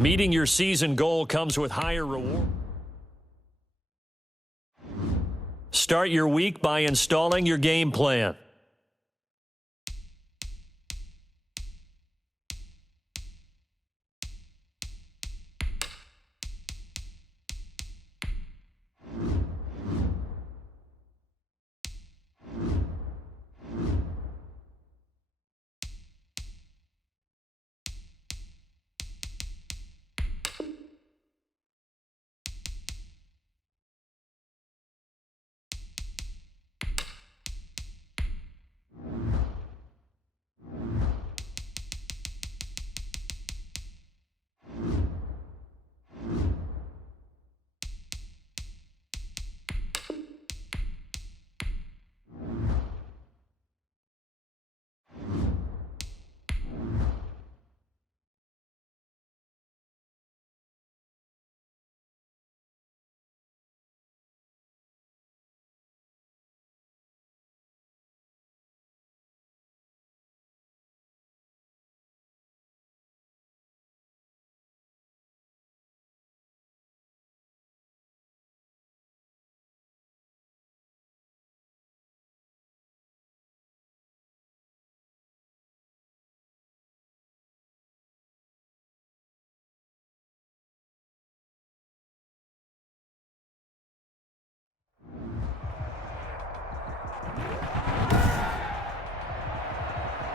Meeting your season goal comes with higher reward. Start your week by installing your game plan.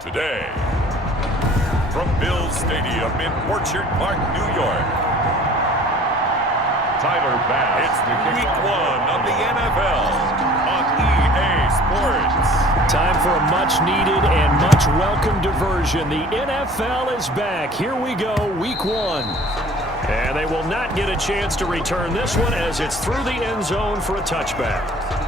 Today, from Bills Stadium in Orchard Park, New York, Tyler Bass. It's Week 1 of the NFL on EA Sports. Time for a much-needed and much-welcome diversion. The NFL is back. Here we go, Week 1. And they will not get a chance to return this one as it's through the end zone for a touchback.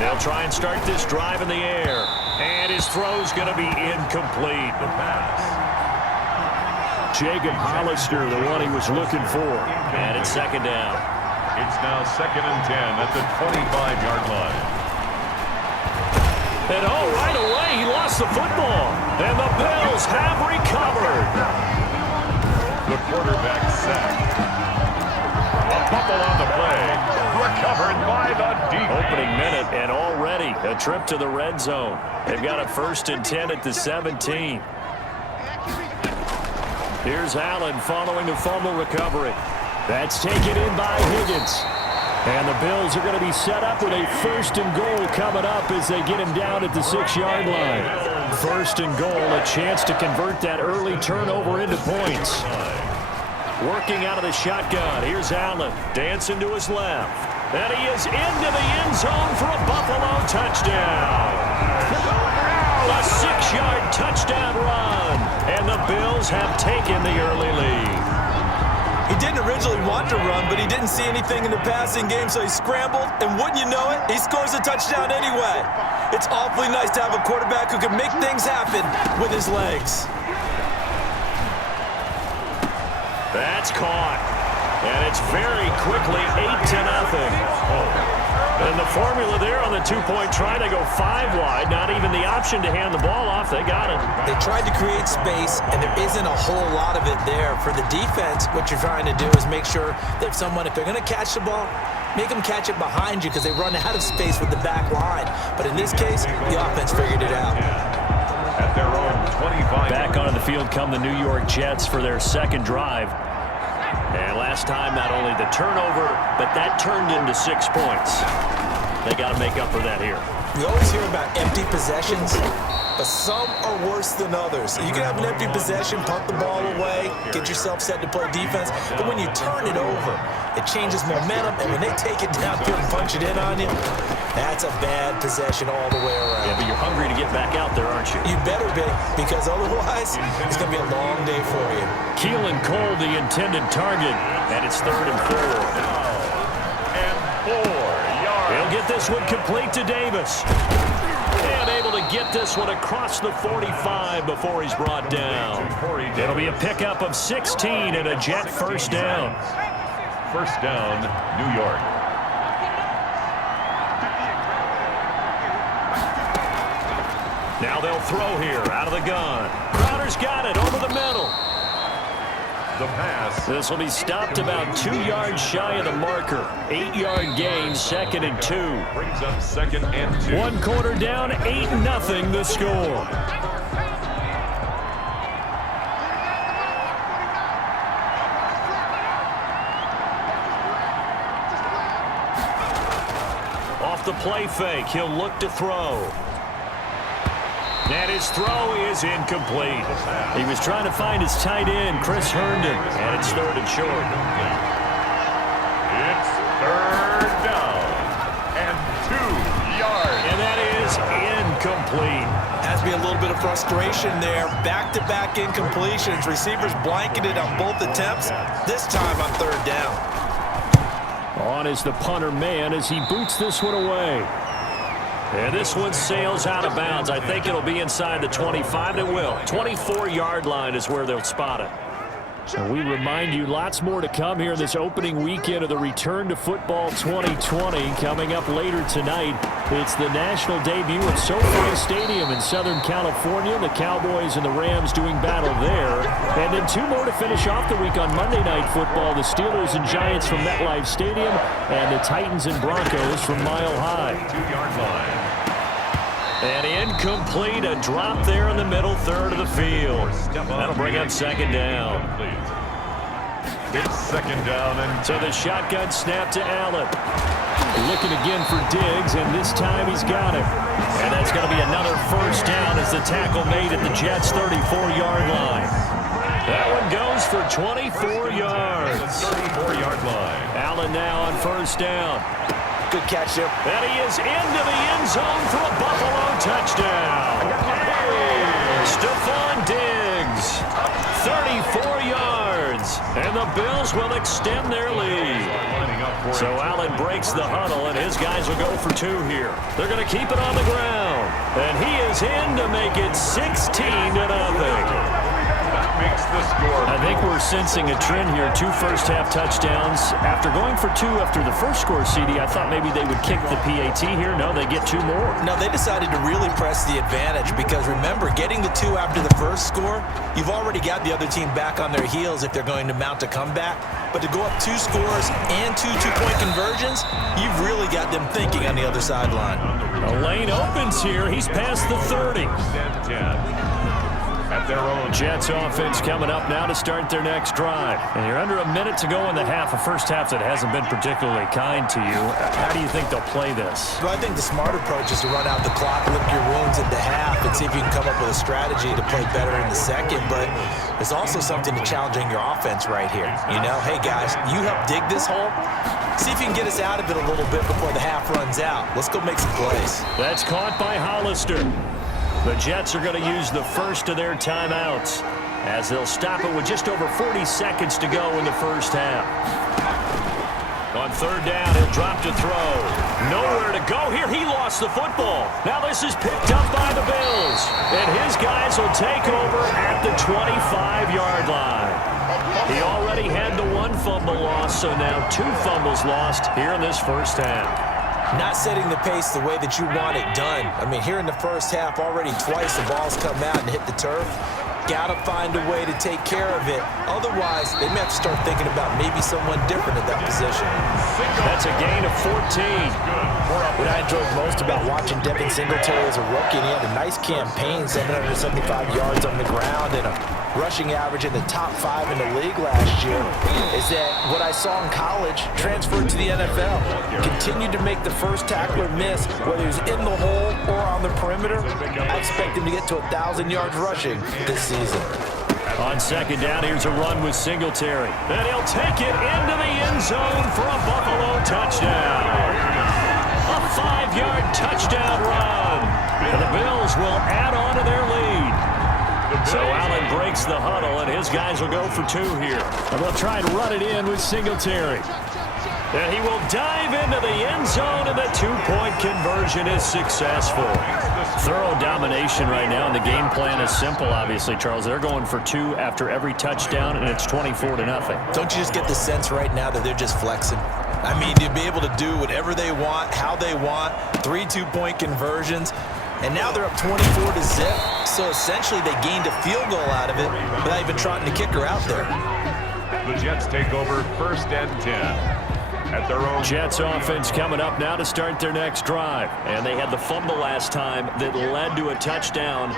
They'll try and start this drive in the air. And his throw's going to be incomplete. The pass. Jacob Hollister, the one he was looking for. And it's second down. It's now 2nd and 10 at the 25-yard line. And right away, he lost the football. And the Bills have recovered. The quarterback sacked. A fumble on the play. Recovered by the defense. Opening minute, and already a trip to the red zone. They've got a 1st and 10 at the 17. Here's Allen following the fumble recovery. That's taken in by Higgins. And the Bills are going to be set up with a 1st and goal coming up as they get him down at the 6-yard line. 1st and goal, a chance to convert that early turnover into points. Working out of the shotgun. Here's Allen dancing to his left. And he is into the end zone for a Buffalo touchdown. A 6-yard touchdown run. And the Bills have taken the early lead. He didn't originally want to run, but he didn't see anything in the passing game, so he scrambled, and wouldn't you know it, he scores a touchdown anyway. It's awfully nice to have a quarterback who can make things happen with his legs. That's caught. And it's very quickly 8-0. And the formula there on the 2-point try to go 5 wide. Not even the option to hand the ball off. They got it. They tried to create space, and there isn't a whole lot of it there. For the defense, what you're trying to do is make sure that if they're going to catch the ball, make them catch it behind you because they run out of space with the back line. But in this case, the offense figured it out. At their own 25. Back onto the field come the New York Jets for their second drive. And last time, not only the turnover, but that turned into 6 points. They got to make up for that here. We always hear about empty possessions, but some are worse than others. You can have an empty possession, punt the ball away, get yourself set to play defense, but when you turn it over, it changes momentum, and when they take it downfield and punch it in on you, that's a bad possession all the way around. Yeah, but you're hungry to get back out there, aren't you? You better be, because otherwise, it's going to be a long day for you. Keelan Cole, the intended target, and it's 3rd and 4. And 4 yards. He'll get this one complete to Davis. And able to get this one across the 45 before he's brought down. It'll be a pickup of 16 and a Jet 1st down. 1st down, New York. Now they'll throw here out of the gun. Crowder's got it over the middle. The pass. This will be stopped about 2 yards shy of the marker. 8-yard gain, 2nd and 2. Brings up 2nd and 2. 1 quarter down, 8-0 the score. Off the play fake, he'll look to throw. And his throw is incomplete. He was trying to find his tight end, Chris Herndon, and it's 3rd and short. It's 3rd down and 2 yards. And that is incomplete. Has to be a little bit of frustration there. Back-to-back incompletions. Receivers blanketed on both attempts. This time on 3rd down. On is the punter man as he boots this one away. And this one sails out of bounds. I think it'll be inside the 25. It will. 24-yard line is where they'll spot it. And we remind you, lots more to come here this opening weekend of the Return to Football 2020. Coming up later tonight, it's the national debut at SoFi Stadium in Southern California. The Cowboys and the Rams doing battle there. And then 2 more to finish off the week on Monday Night Football. The Steelers and Giants from MetLife Stadium and the Titans and Broncos from Mile High. 2-yard line. And incomplete, a drop there in the middle third of the field. That'll bring up 2nd down. It's 2nd down and So the shotgun snap to Allen. Looking again for Diggs, and this time he's got it. And that's going to be another 1st down as the tackle made at the Jets' 34-yard line. That one goes for 24 yards. 34-yard line. Allen now on 1st down. Good catch there. And he is into the end zone for a Buffalo touchdown. Stephon Diggs, 34 yards, and the Bills will extend their lead. So Allen breaks the huddle, and his guys will go for 2 here. They're going to keep it on the ground, and he is in to make it 16-0. Makes the score. I think we're sensing a trend here. 2 first-half touchdowns. After going for 2 after the first score, CD, I thought maybe they would kick the PAT here. No, they get 2 more. No, they decided to really press the advantage because, remember, getting the 2 after the first score, you've already got the other team back on their heels if they're going to mount a comeback. But to go up 2 scores and 2 two-point conversions, you've really got them thinking on the other sideline. A lane opens here. He's past the 30. At their own. Jets offense coming up now to start their next drive. And you're under a minute to go in the half, a first half that hasn't been particularly kind to you. How do you think they'll play this? Well, I think the smart approach is to run out the clock, lick your wounds into half, and see if you can come up with a strategy to play better in the second. But there's also something to challenging your offense right here. You know, hey, guys, you help dig this hole. See if you can get us out of it a little bit before the half runs out. Let's go make some plays. That's caught by Hollister. The Jets are going to use the first of their timeouts as they'll stop it with just over 40 seconds to go in the first half. On 3rd down, he'll drop to throw. Nowhere to go here. He lost the football. Now this is picked up by the Bills. And his guys will take over at the 25-yard line. He already had the 1 fumble loss, so now 2 fumbles lost here in this first half. Not setting the pace the way that you want it done. I mean, here in the first half, already twice the ball's come out and hit the turf. Got to find a way to take care of it. Otherwise, they may have to start thinking about maybe someone different at that position. That's a gain of 14. What I enjoyed most about watching Devin Singletary as a rookie, and he had a nice campaign, 775 yards on the ground and a rushing average in the top 5 in the league last year, is that what I saw in college transferred to the NFL. Continued to make the first tackler miss, whether he's in the hole or on the perimeter. I expect him to get to 1,000 yards rushing this season. On 2nd down, here's a run with Singletary. And he'll take it into the end zone for a Buffalo touchdown. A 5-yard touchdown run. And the Bills will add on to their lead. So Allen breaks the huddle, and his guys will go for 2 here. And they'll try and run it in with Singletary. And he will dive into the end zone, and the 2-point conversion is successful. Thorough domination right now, and the game plan is simple, obviously, Charles. They're going for 2 after every touchdown, and it's 24-0. Don't you just get the sense right now that they're just flexing? I mean, to be able to do whatever they want, how they want, 3 two-point conversions. And now they're up 24-0. So essentially they gained a field goal out of it without even trotting the kicker out there. The Jets take over 1st and 10 at their own. Jets offense coming up now to start their next drive. And they had the fumble last time that led to a touchdown.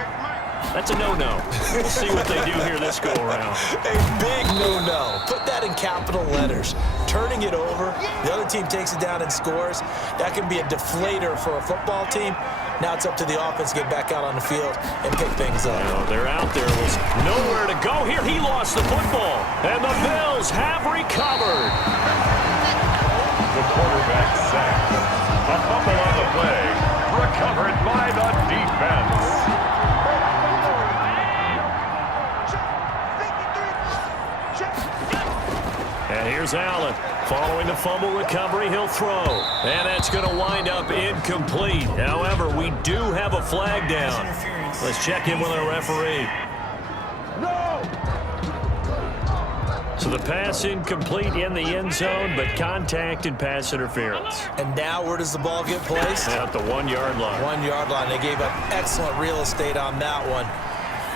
That's a no-no. We'll see what they do here this go-around. A big no-no. Put that in capital letters. Turning it over, the other team takes it down and scores. That can be a deflator for a football team. Now it's up to the offense to get back out on the field and pick things up. They're out there. There's nowhere to go here. He lost the football. And the Bills have recovered. The quarterback sacked. A fumble on the play. Recovered by the defense. And here's Allen. Following the fumble recovery, he'll throw. And that's going to wind up incomplete. However, we do have a flag down. Let's check in with our referee. No! So the pass incomplete in the end zone, but contact and pass interference. And now where does the ball get placed? At the 1-yard line. 1-yard line. They gave up excellent real estate on that one.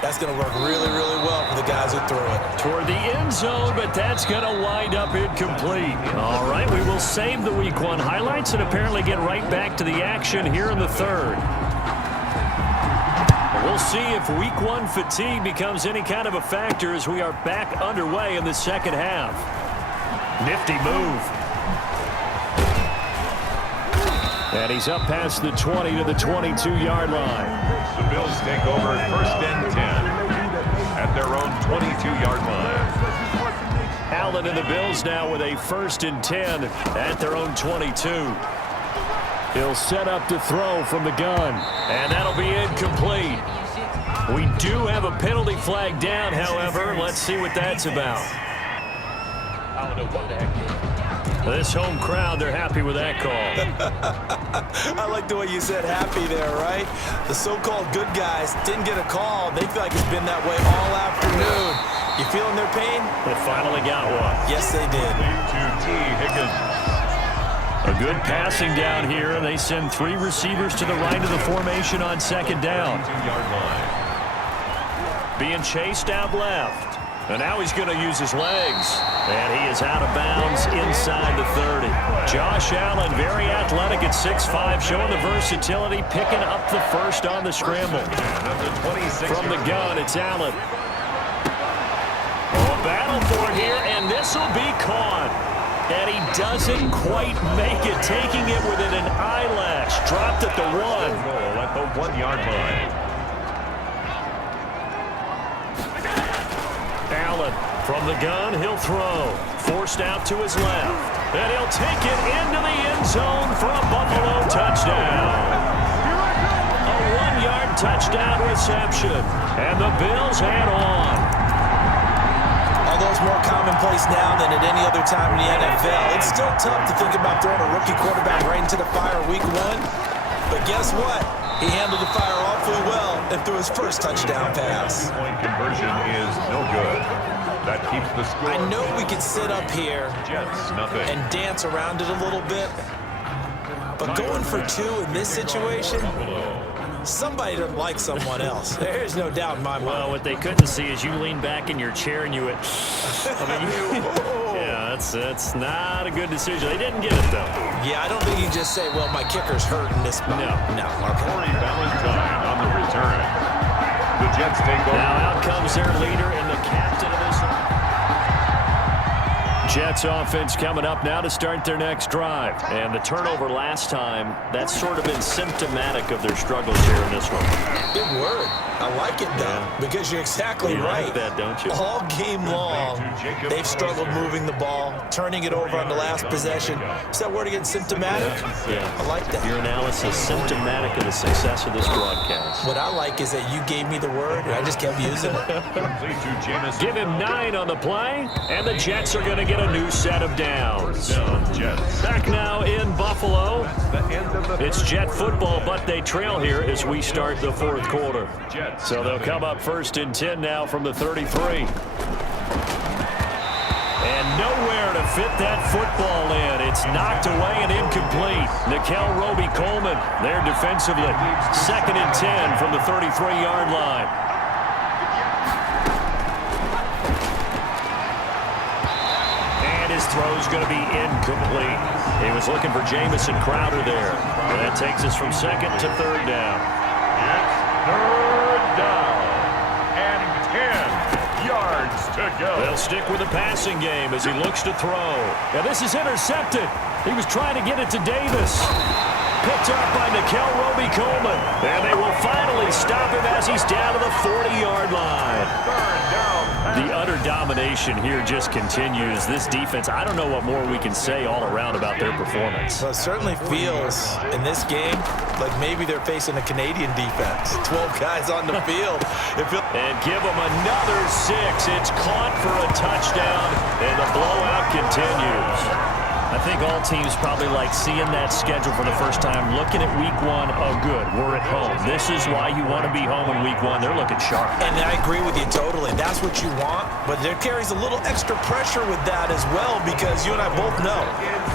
That's going to work really, really well for the guys who threw it. Toward the end zone, but that's going to wind up incomplete. All right, we will save the Week 1 highlights and apparently get right back to the action here in the third. We'll see if Week 1 fatigue becomes any kind of a factor as we are back underway in the second half. Nifty move. And he's up past the 20 to the 22-yard line. The Bills take over 1st and 10 at their own 22-yard line. Allen and the Bills now with a 1st and 10 at their own 22. He'll set up to throw from the gun, and that'll be incomplete. We do have a penalty flag down, however. Let's see what that's about. I don't know what the heck. This home crowd, they're happy with that call. I like the way you said happy there, right? The so-called good guys didn't get a call. They feel like it's been that way all afternoon. You feeling their pain? They finally got one. Yes, they did. To T. Higgins. A good passing down here, and they send 3 receivers to the right of the formation on 2nd down. 2-yard line. Being chased out left. And now he's going to use his legs. And he is out of bounds inside the 30. Josh Allen, very athletic at 6'5", showing the versatility, picking up the first on the scramble. From the gun, it's Allen. Oh, a battle for it here, and this will be caught. And he doesn't quite make it, taking it within an eyelash. Dropped at the 1. At the 1-yard line. Allen from the gun, he'll throw. Forced out to his left. And he'll take it into the end zone for a Buffalo touchdown. A 1-yard touchdown reception. And the Bills head on. Although it's more commonplace now than at any other time in the NFL, it's still tough to think about throwing a rookie quarterback right into the fire Week 1. But guess what? He handled the fire awfully well and threw his first touchdown pass. Point conversion is no good. That keeps the score. I know we could sit up here Jets, nothing. and dance around it a little bit, but going for 2 in this situation, somebody doesn't like someone else. There's no doubt in my mind. Well, what they couldn't see is you lean back in your chair and you went, yeah, that's not a good decision. They didn't get it, though. Yeah, I don't think you can just say, well, my kicker's hurt in this spot. No. Okay. Corey Valentine on the return. The Jets take over. Now out comes their leader and the captain of this. Jets offense coming up now to start their next drive. And the turnover last time, that's sort of been symptomatic of their struggles here in this one. Big word. I like it, though, because you're exactly right. Like that, don't you? All game long, they've struggled moving the ball, turning it over on the last possession. Is that word again, symptomatic? Yeah. I like that. Your analysis symptomatic of the success of this broadcast. What I like is that you gave me the word, and I just kept using it. Give him 9 on the play, and the Jets are going to get a new set of downs. Back now in Buffalo. It's Jet football, but they trail here as we start the 4th quarter. So they'll come up 1st and 10 now from the 33. And nowhere to fit that football in. It's knocked away and incomplete. Nickel Roby-Coleman there defensively. 2nd and 10 from the 33-yard line. And his throw's going to be incomplete. He was looking for Jamison Crowder there. And that takes us from 2nd to 3rd down. It's 3rd down and 10 yards to go. They'll stick with the passing game as he looks to throw. Now this is intercepted. He was trying to get it to Davis. Picked up by Nickel Roby-Coleman. And they will finally stop him as he's down to the 40-yard line. 3rd down. The utter domination here just continues. This defense, I don't know what more we can say all around about their performance. Well, it certainly feels in this game like maybe they're facing a Canadian defense. 12 guys on the field. And give them another 6. It's caught for a touchdown, and the blowout continues. I think all teams probably like seeing that schedule for the first time, looking at week 1. Oh, good, we're at home. This is why you want to be home in week 1. They're looking sharp. And I agree with you totally. That's what you want, but there carries a little extra pressure with that as well, because you and I both know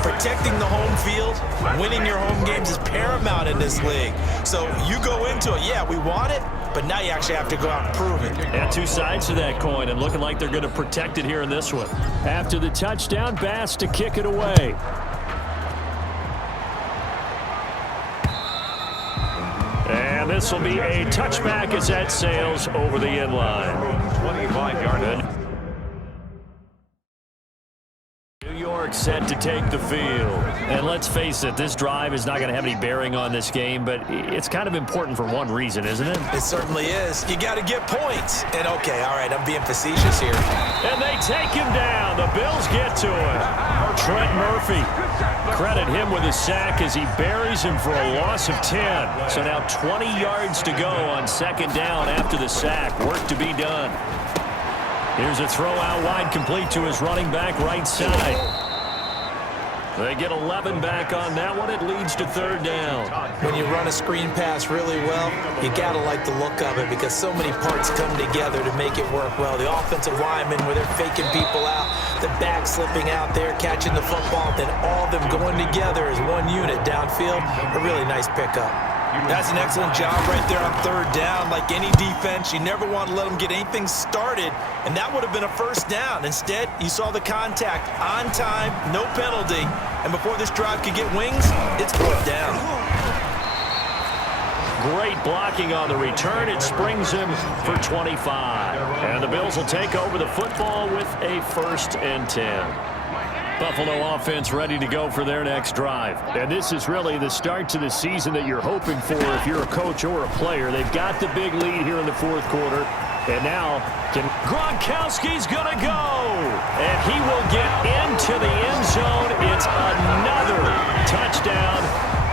protecting the home field, winning your home games is paramount in this league. So you go into it, yeah, we want it, but now you actually have to go out and prove it. And 2 sides to that coin, and looking like they're going to protect it here in this one. After the touchdown, Bass to kick it away. And this will be a touchback as that sails over the end line. 25-yard. New York set to take the field. And let's face it, this drive is not going to have any bearing on this game, but it's kind of important for one reason, isn't it? It certainly is. You got to get points. And okay, all right, I'm being facetious here. And they take him down. The Bills get to him. Trent Murphy, credit him with a sack as he buries him for a loss of 10. So now 20 yards to go on 2nd down after the sack. Work to be done. Here's a throw out wide, complete to his running back right side. They get 11 back on that one. It leads to 3rd down. When you run a screen pass really well, you got to like the look of it because so many parts come together to make it work well. The offensive linemen, where they're faking people out, the back slipping out there, catching the football, then all of them going together as one unit downfield. A really nice pickup. That's an excellent job right there on 3rd down. Like any defense, you never want to let them get anything started, and that would have been a 1st down. Instead, you saw the contact on time, no penalty, and before this drive could get wings, it's 4th down. Great blocking on the return. It springs him for 25. And the Bills will take over the football with a 1st and 10. Buffalo offense ready to go for their next drive. And this is really the start to the season that you're hoping for if you're a coach or a player. They've got the big lead here in the 4th quarter. And now, Gronkowski's going to go. And he will get into the end zone. It's another touchdown.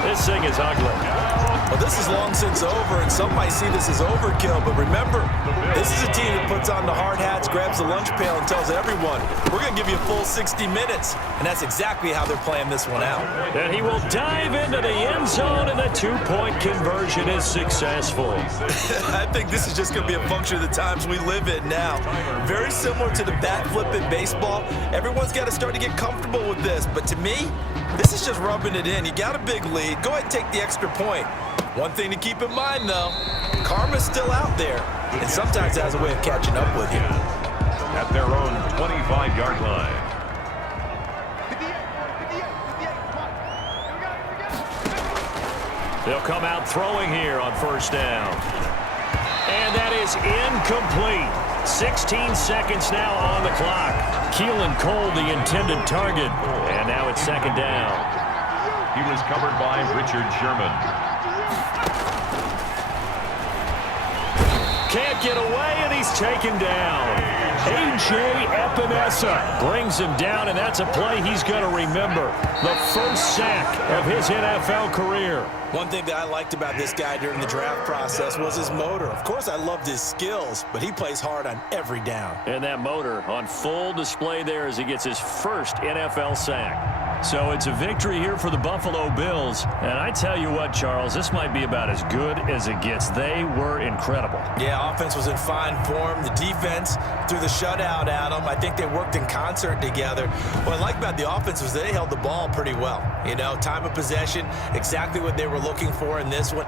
This thing is ugly. Well, this is long since over, and some might see this as overkill, but remember, this is a team that puts on the hard hats, grabs the lunch pail, and tells everyone, we're going to give you a full 60 minutes, and that's exactly how they're playing this one out. And he will dive into the end zone, and the 2-point conversion is successful. I think this is just going to be a function of the times we live in now. Very similar to the bat flip in baseball. Everyone's got to start to get comfortable with this, but to me, this is just rubbing it in. You got a big lead. Go ahead and take the extra point. One thing to keep in mind, though, karma's still out there, and sometimes it has a way of catching up with you. At their own 25-yard line. They'll come out throwing here on 1st down. And that is incomplete. 16 seconds now on the clock. Keelan Cole, the intended target. And now it's 2nd down. He was covered by Richard Sherman. Can't get away, and he's taken down. A.J. Epinesa brings him down, and that's a play he's going to remember. The first sack of his NFL career. One thing that I liked about this guy during the draft process was his motor. Of course, I loved his skills, but he plays hard on every down. And that motor on full display there as he gets his first NFL sack. So it's a victory here for the Buffalo Bills. And I tell you what, Charles, this might be about as good as it gets. They were incredible. Yeah, offense was in fine form. The defense threw the shutout at them. I think they worked in concert together. What I like about the offense was they held the ball pretty well. You know, time of possession, exactly what they were looking for in this one.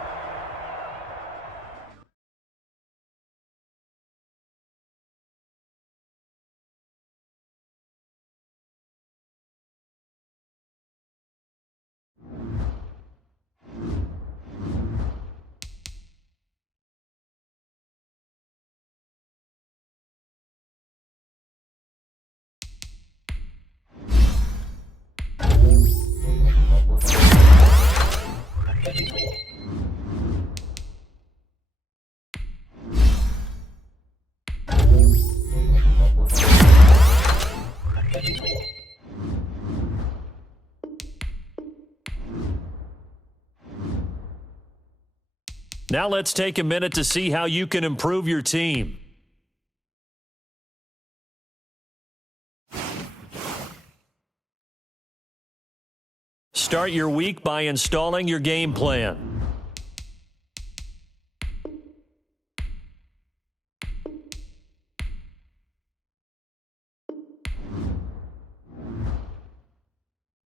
Now let's take a minute to see how you can improve your team. Start your week by installing your game plan.